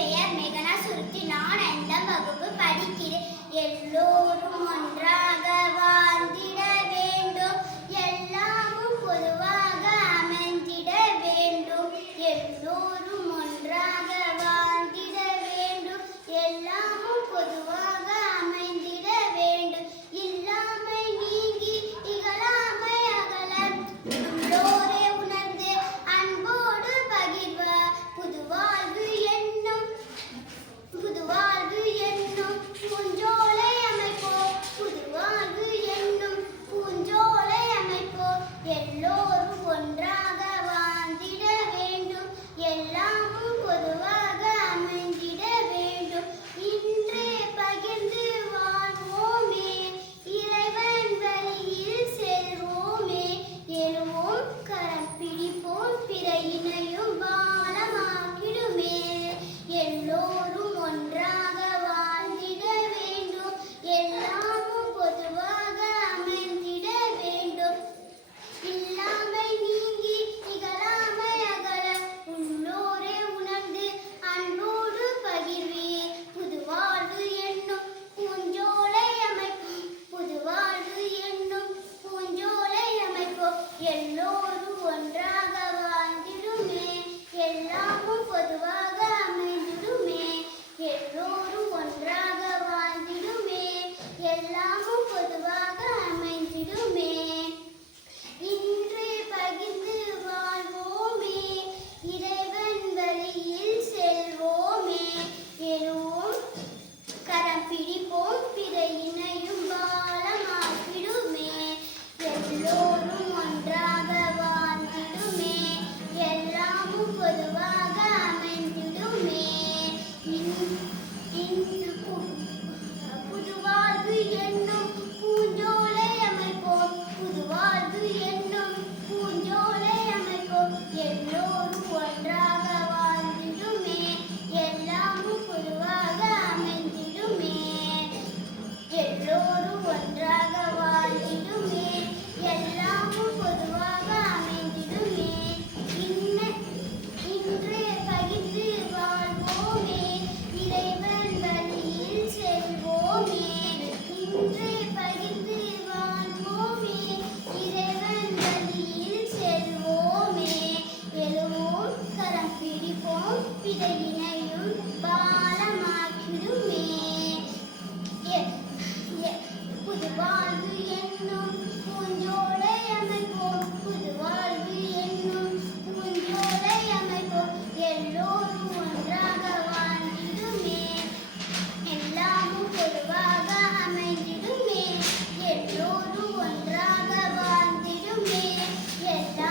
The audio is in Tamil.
பெயர் மேகனா சுருத்தி. நான் 5ஆம் வகுப்பு படிக்கிறேன். எல்லோரும் ஒன்றாக வாழ்ந்திட வேண்டும், எல்லாமும் பொதுவாக அமைந்திட வேண்டும். எல்லோரும் ஒன்றாக வாழ்ந்திட வேண்டும், எல்லாமும் பொதுவாக அமைந்திட வேண்டும். இல்லாமை நீங்கி இகழாமை அகல, உள்ளோரே உணர்ந்து அன்போடு பகிர்வ. புதுவாழ்வு என்னும் பூஞ்சோலை அமைப்போம், புதுவாழ்வு என்னும் பூஞ்சோலை அமைப்போம். எல்லோரும் ஒன்றாக வாழ்ந்திட வேண்டும், எல்லாமும் பொதுவாக அமைந்திட வேண்டும். இன்றே பகிர்ந்து வாழ்வோமே, இறைவன் வழியில் செல்வோமே. எழுவோம் கரம் பிடிப்போம், பிற இணையும் பாலமாக்கிடுமே. எல்லோரும் ஒன்றாக வாழ்ந்திட வேண்டும், எல்லாமும் பொதுவாக அமைந்திட வேண்டும். இல்லாமை நீங்கி இகழாமை அகல, உள்ளோரே உணர்ந்து அன்போடு பகிர்வே. புதுவாழ்வு என்னும் பூஞ்சோலை அமைப்போம், புதுவாழ்வு என்னும் பூஞ்சோலை அமைப்போம். எல்லோரும் ஒன்றாக வாழ்ந்திடுமே, எல்லாமும் பொதுவாக அமைந்திடுமே. எல்லோரும் ஒன்றாக வாழ்ந்திடுமே, எல்லாமும் பொதுவாக அமைந்திடுமே. இன்றே பகிர்ந்து வாழ்வோமே, இறைவன் வழியில் செல்வோமே. எழுவோம் கரம் பிடிப்போம், பிற இணையும் பாலமாக்கிடுமே. எல்லோரும் ஒன்றாக வாழ்ந்திடுமே, எல்லாமும் பொதுவாக அமைந்திடுமே. புதுவாழ்வு என்னும் பூஞ்சோலை அமைப்போம், புதுவாழ்வு என்னும் பூஞ்சோலை அமைப்போம். எல்லோரும் ஒன்றாக வாழ்ந்திடுமே, எல்லாமும் பொதுவாக அமைந்திடுமே. எல்லோரும் ஒன்றாக வாழ்ந்திடுமே, எல்லாமும் பொதுவாக அமைந்திடுமே. இன்றே பகிர்ந்து வாழ்வோமே, இறைவன் வழியில் செல்வோமே. இன்றே பகிர்ந்து வாழ்வோமே, இறைவன் வழியில் செல்வோமே. எழுவோம் கரம் பிடிப்போம், பிற இணையும் பாலமாக்கிடுமே. புதுவாழ்வு என்னும் பூஞ்சோலை அமைப்போம், புதுவாழ்வு என்னும் பூஞ்சோலை அமைப்போம். எல்லோரும் ஒன்றாக வாழ்ந்திடுமே, எல்லாமும் பொதுவாக அமைந்திடுமே. எல்லோரும் ஒன்றாக வாழ்ந்திடுமே, எல்லா